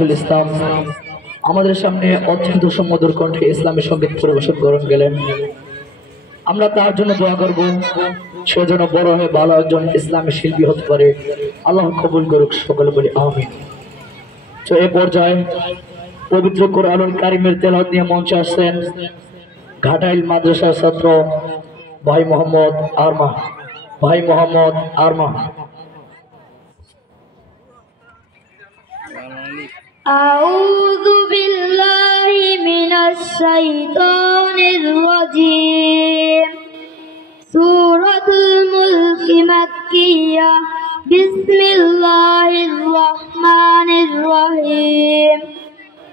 ইসলাম আমাদের সামনে অত্যন্ত সুমধুর কণ্ঠে ইসলামী সঙ্গীত পরিবেশন করেন গেলেন। আমরা তার জন্য দোয়া করব, সে যেন বড় হয়ে ভালো একজন ইসলামী শিল্পী হতে পারে। আল্লাহ কবুল করুক, সকলে বলি আমিন। তো এই পর্যায়ে পবিত্র কোরআনুল কারীমের তেলাওয়াত নিয়ে মঞ্চে আসছেন ঘাটাইল মাদ্রাসার ছাত্র ভাই মোহাম্মদ আরমা। أعوذ بالله من الشيطان الرجيم. سورة الملك مكية. بسم الله الرحمن الرحيم.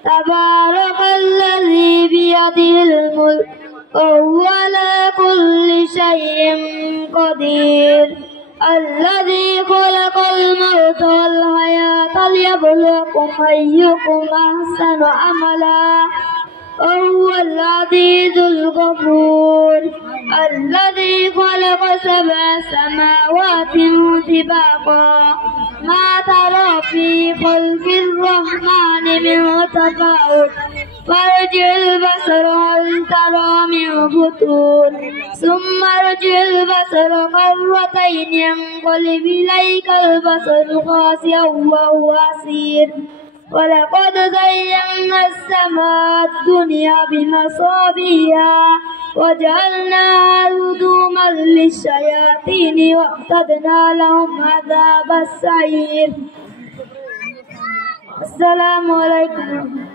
تبارك الذي بيده الملك وهو على كل شيء قدير. الذي خلق الموت والحياة ليبلوكم أيكم أحسن عملا وهو العزيز الغفور. الذي خلق 7 سماوات طباقا ما ترى في خلق الرحمن من تفاوت فارجع البصر هل ترى من فطور ثم ارجع البصر كرتين ينقلب إليك البصر خاسئا وهو حسير. ولقد زينا السماء الدنيا بمصابيح وجعلناها رجوما للشياطين واعتدنا لهم عذاب السعير. السلام عليكم.